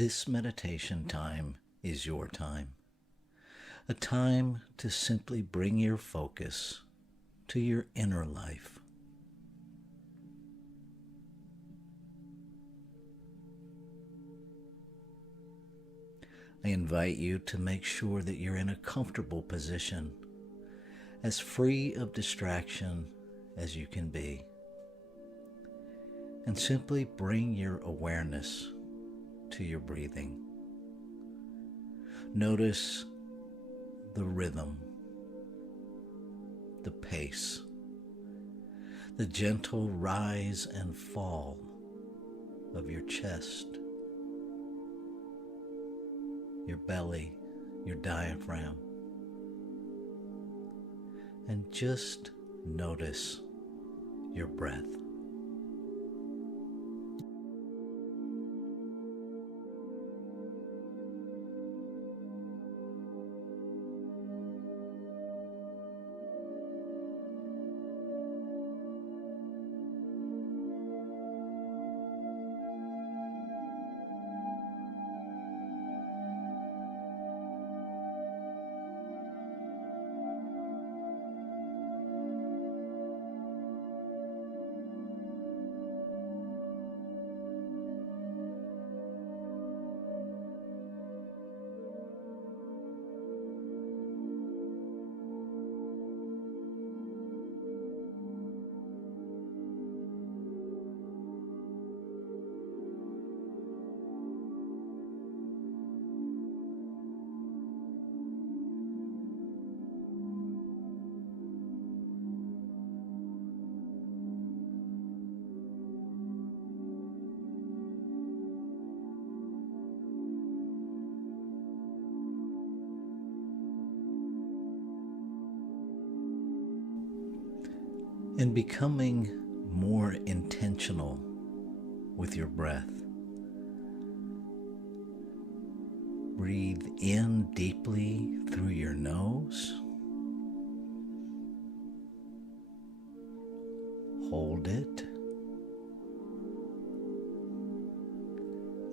This meditation time is your time, a time to simply bring your focus to your inner life. I invite you to make sure that you're in a comfortable position, as free of distraction as you can be, and simply bring your awareness to your breathing. Notice the rhythm, the pace, the gentle rise and fall of your chest, your belly, your diaphragm, and just notice your breath. And becoming more intentional with your breath. Breathe in deeply through your nose. Hold it.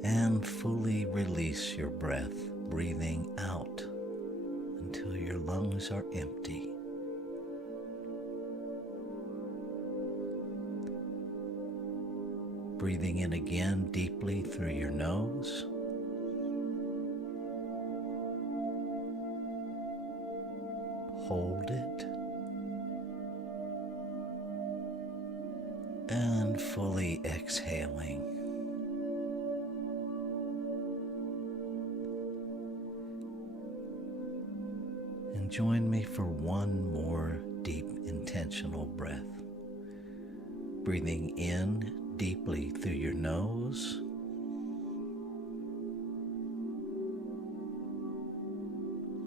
And fully release your breath, breathing out until your lungs are empty. Breathing in again deeply through your nose. Hold it. And fully exhaling. And join me for one more deep intentional breath. Breathing in deeply through your nose.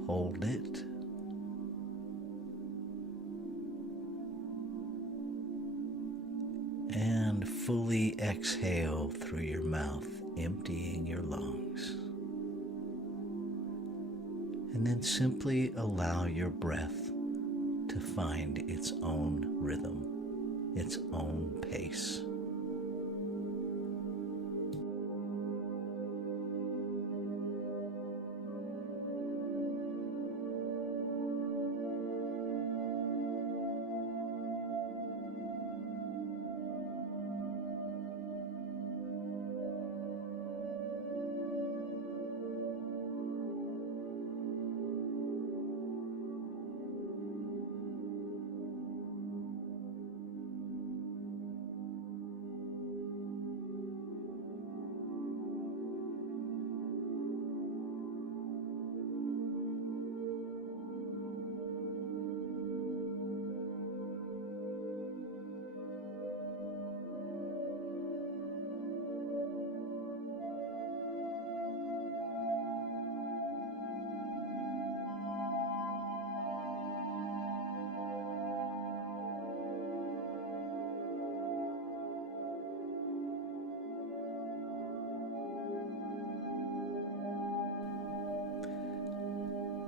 Hold it. And fully exhale through your mouth, emptying your lungs. And then simply allow your breath to find its own rhythm, its own pace.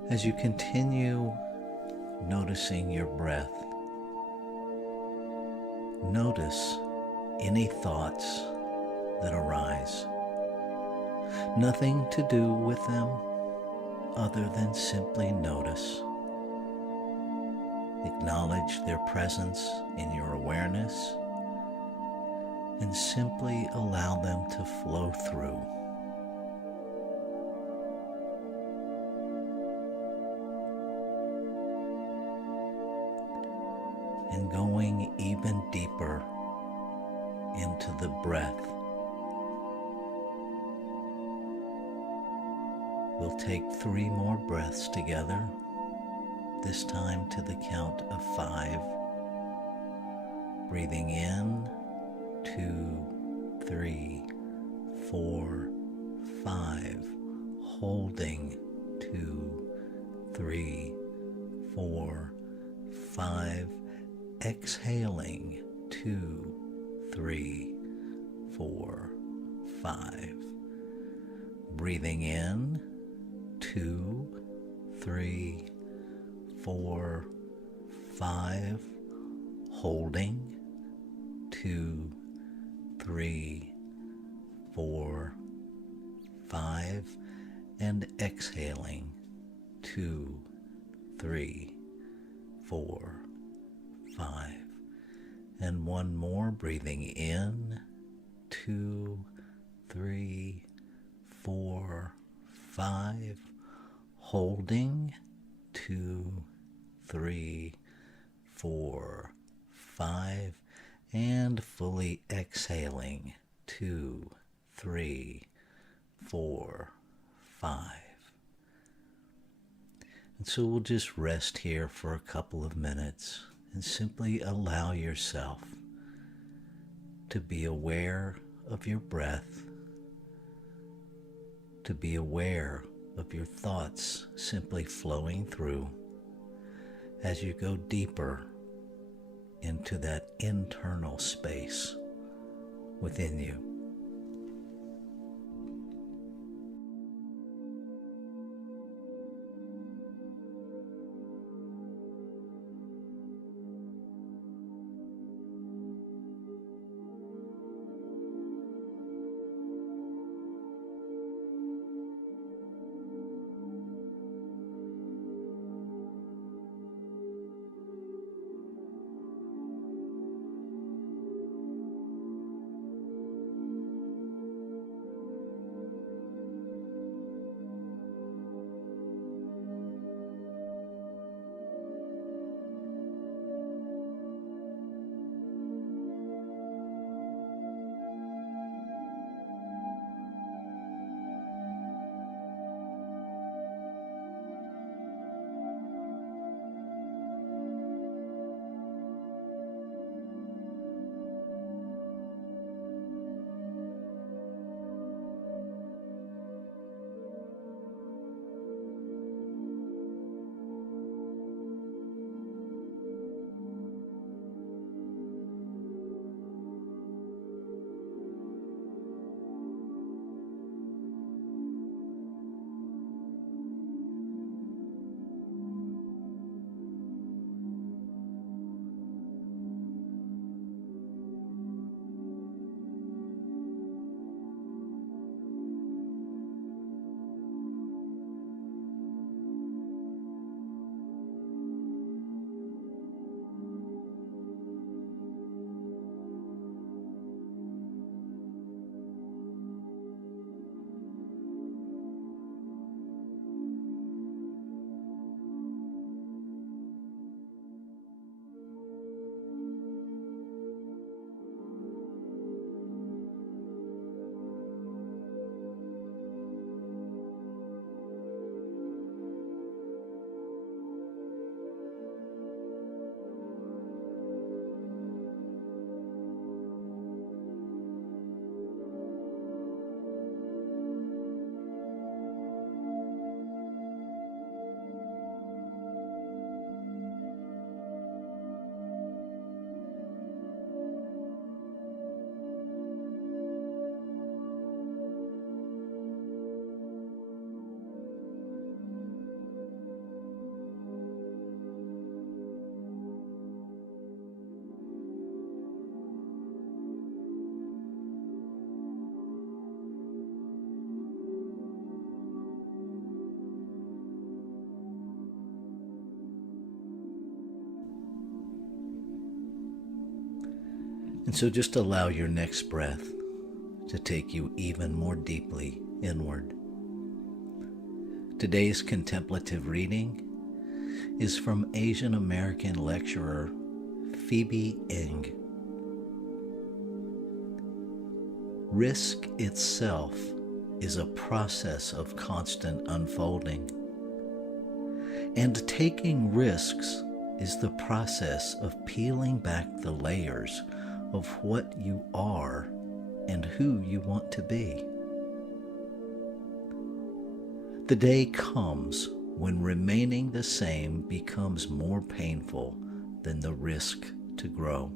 As you continue noticing your breath, notice any thoughts that arise. Nothing to do with them other than simply notice. Acknowledge their presence in your awareness and simply allow them to flow through. And going even deeper into the breath, we'll take 3 more breaths together, this time to the count of 5. Breathing in, 2, 3, 4, 5. Holding, 2, 3, 4, 5. Exhaling, 2, 3, 4, 5. Breathing in, 2, 3, 4, 5. Holding, 2, 3, 4, 5. And exhaling, 2, 3, 4, 5. And one more, breathing in, 2, 3, 4, 5. Holding, 2, 3, 4, 5. And fully exhaling, 2, 3, 4, 5. And so we'll just rest here for a couple of minutes and simply allow yourself to be aware of your breath, to be aware of your thoughts simply flowing through as you go deeper into that internal space within you. And so just allow your next breath to take you even more deeply inward. Today's contemplative reading is from Asian American lecturer Phoebe Ng. Risk itself is a process of constant unfolding, and taking risks is the process of peeling back the layers of what you are and who you want to be. The day comes when remaining the same becomes more painful than the risk to grow.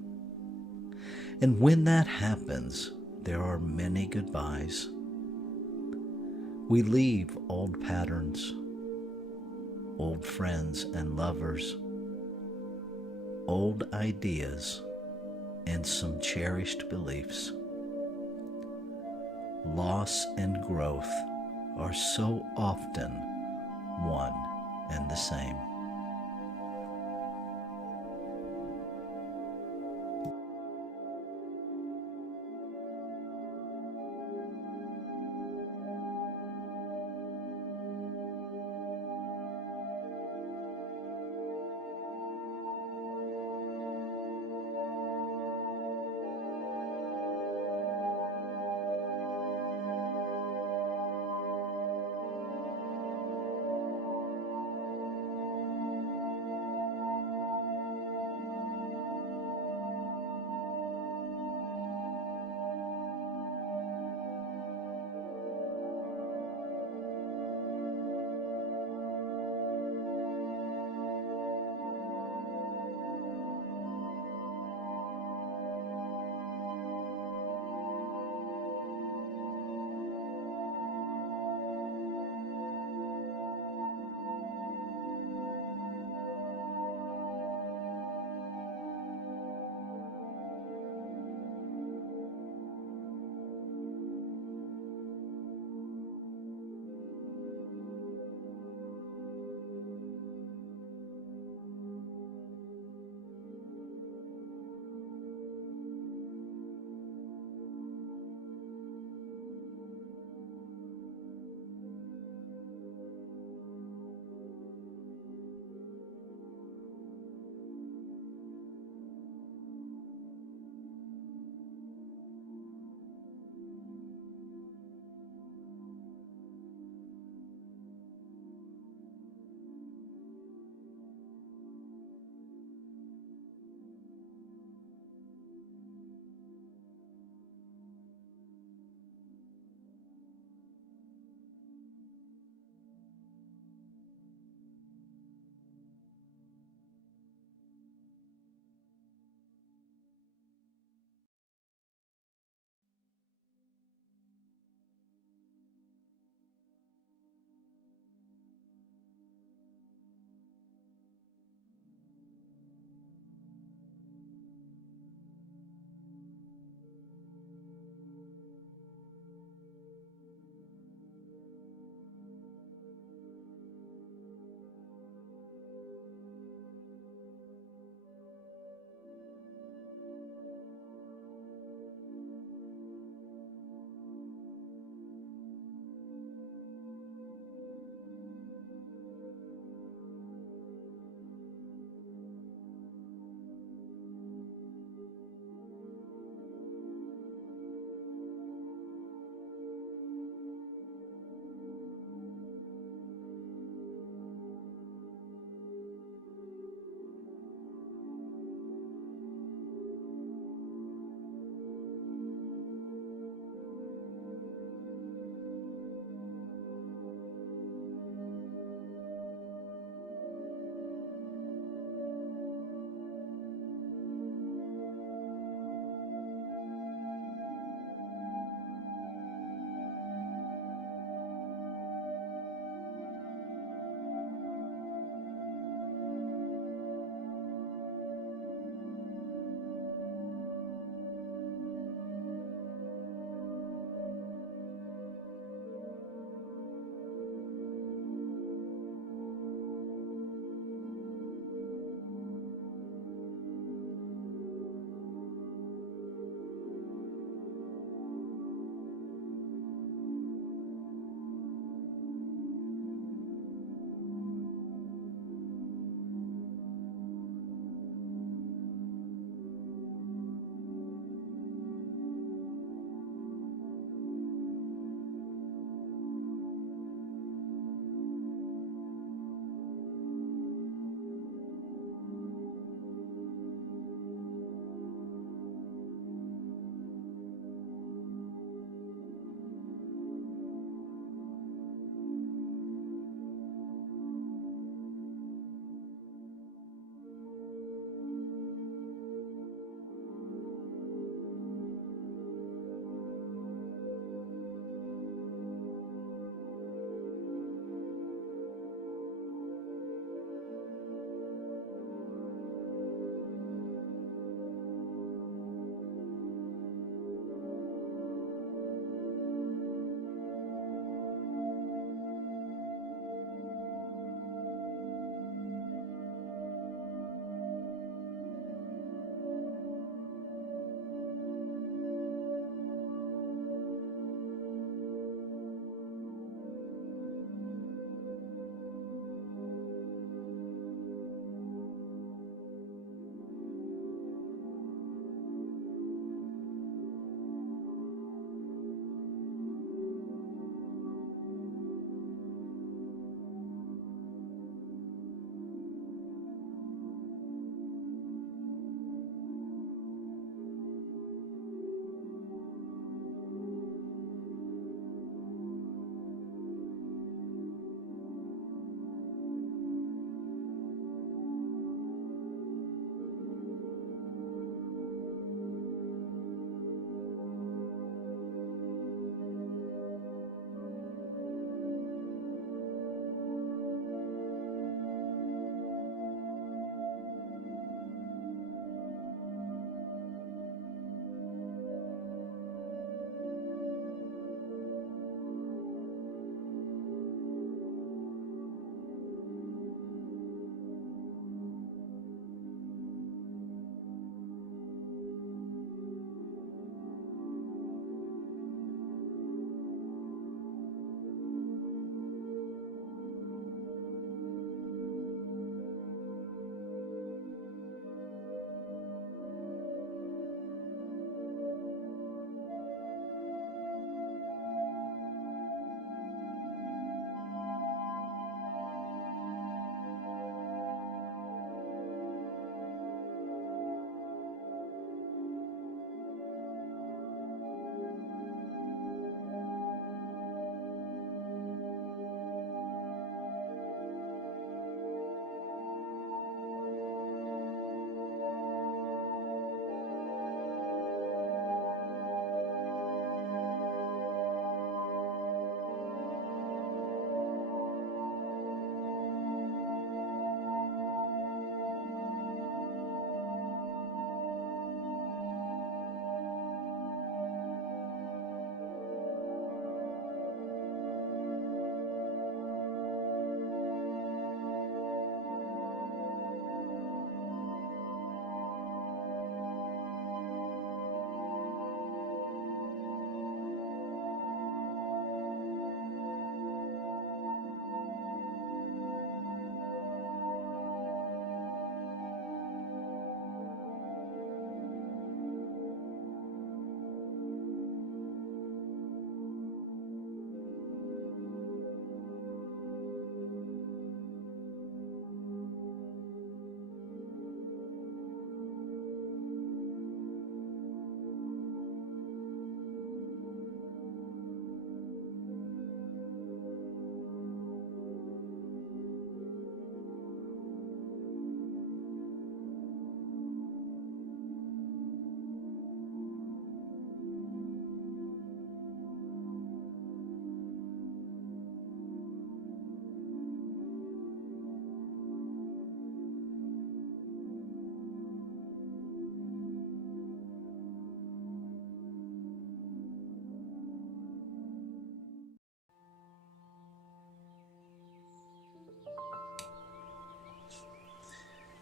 And when that happens, there are many goodbyes. We leave old patterns, old friends and lovers, old ideas, and some cherished beliefs. Loss and growth are so often one and the same.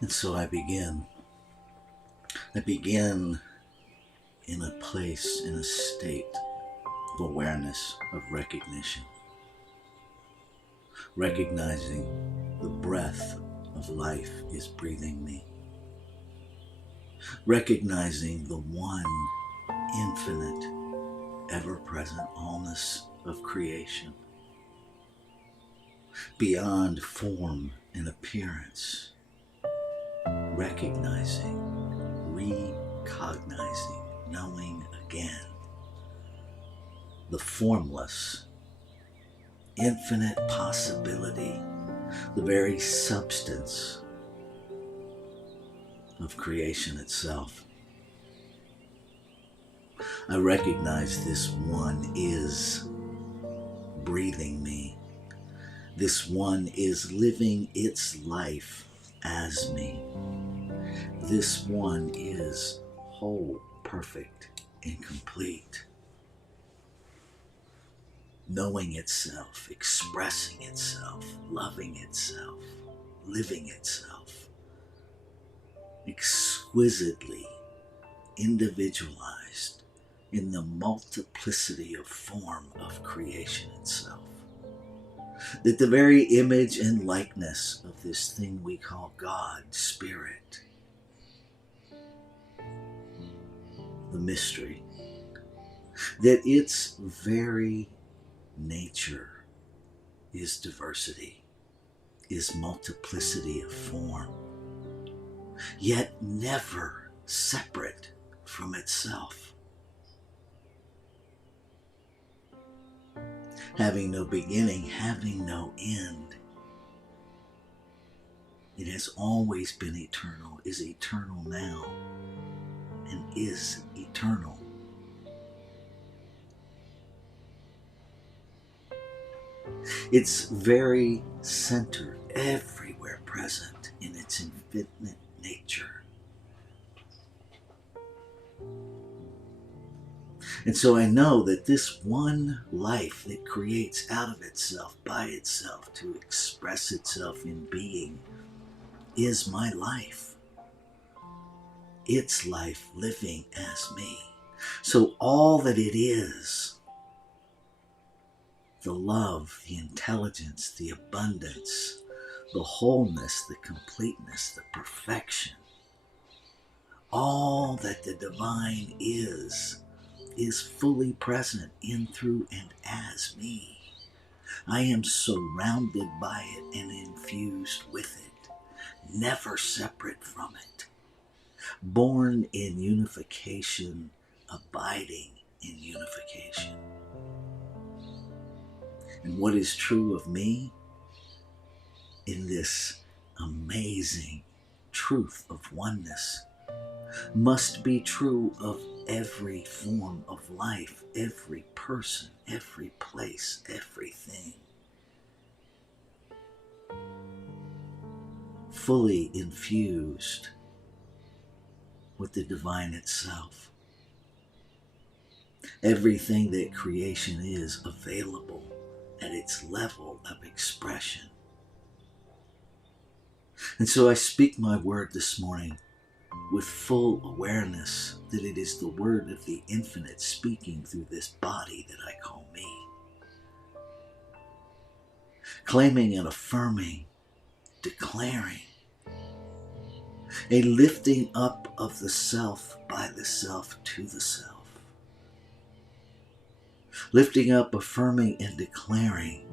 And so I begin. I begin in a place, in a state of awareness, of recognition. Recognizing the breath of life is breathing me. Recognizing the one infinite, ever-present allness of creation, beyond form and appearance. Recognizing, recognizing, knowing again the formless, infinite possibility, the very substance of creation itself. I recognize this one is breathing me. This one is living its life as me. This one is whole, perfect, and complete. Knowing itself, expressing itself, loving itself, living itself. Exquisitely individualized in the multiplicity of form of creation itself. That the very image and likeness of this thing we call God, Spirit, the mystery, that its very nature is diversity, is multiplicity of form, yet never separate from itself. Having no beginning, having no end. It has always been eternal, is eternal now, and is eternal. Its very center, everywhere present in its infinite nature. And so I know that this one life that creates out of itself, by itself, to express itself in being, is my life. Its life living as me. So all that it is, the love, the intelligence, the abundance, the wholeness, the completeness, the perfection, all that the divine is fully present in, through, and as me. I am surrounded by it and infused with it, never separate from it, born in unification, abiding in unification. And what is true of me in this amazing truth of oneness must be true of every form of life, every person, every place, everything. Fully infused with the divine itself. Everything that creation is available at its level of expression. And so I speak my word this morning with full awareness that it is the word of the infinite speaking through this body that I call me. Claiming and affirming, declaring a lifting up of the self by the self to the self. Lifting up, affirming, and declaring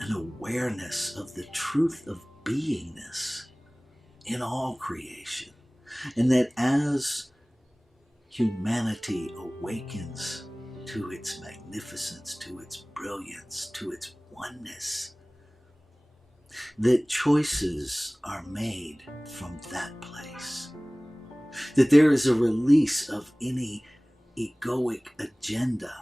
an awareness of the truth of beingness in all creation. And that as humanity awakens to its magnificence, to its brilliance, to its oneness, that choices are made from that place. That there is a release of any egoic agenda.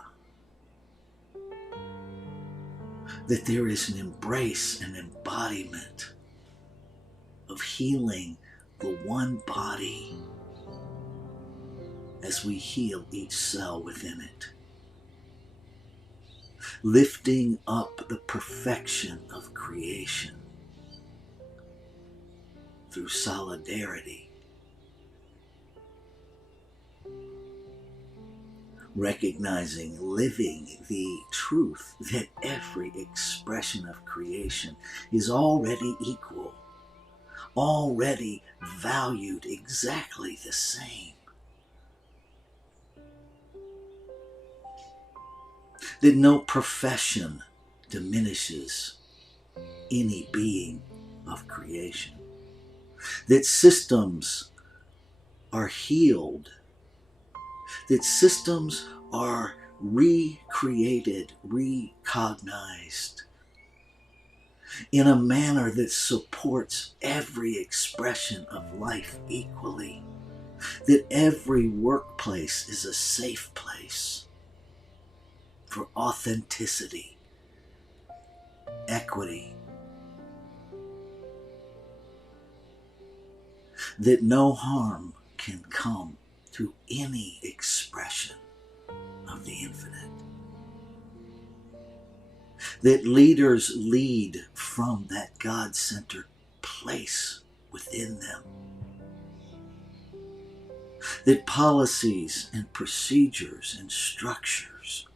That there is an embrace and embodiment of healing the one body as we heal each cell within it. Lifting up the perfection of creation through solidarity, recognizing, living the truth that every expression of creation is already equal, already valued exactly the same. That no profession diminishes any being of creation. That systems are healed. That systems are recreated, recognized in a manner that supports every expression of life equally. That every workplace is a safe place for authenticity, equity. That no harm can come to any expression of the infinite. That leaders lead from that God-centered place within them. That policies and procedures and structures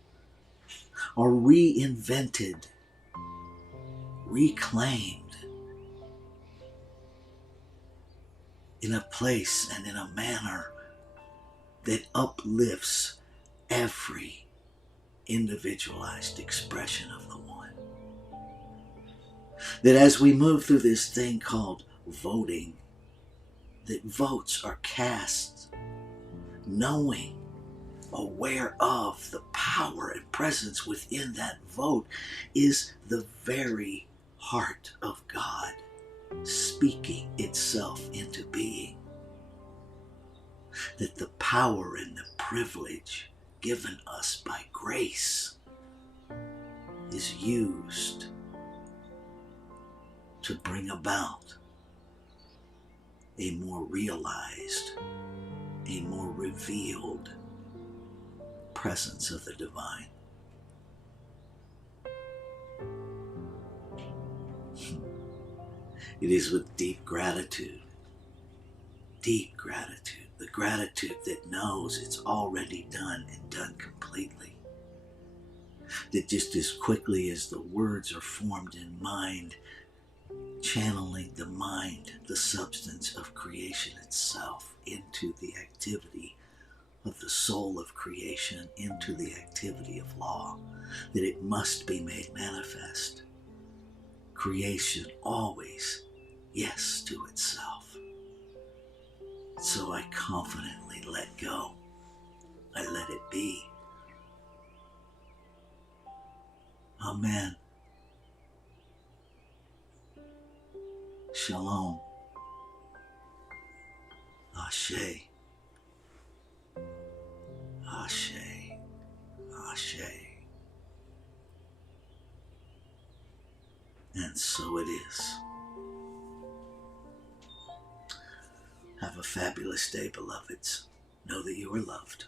are reinvented, reclaimed in a place and in a manner that uplifts every individualized expression of the one. That as we move through this thing called voting, that votes are cast knowing, aware of the power and presence within that vote is the very heart of God speaking itself into being. That the power and the privilege given us by grace is used to bring about a more realized, a more revealed presence of the divine. It is with deep gratitude, the gratitude that knows it's already done and done completely. That just as quickly as the words are formed in mind, channeling the mind, the substance of creation itself, into the activity of the soul of creation, into the activity of law, that it must be made manifest. Creation always yes to itself. So I confidently let go. I let it be. Amen. Shalom. Ashe. Ashe. Ashe. And so it is. Have a fabulous day, beloveds. Know that you are loved.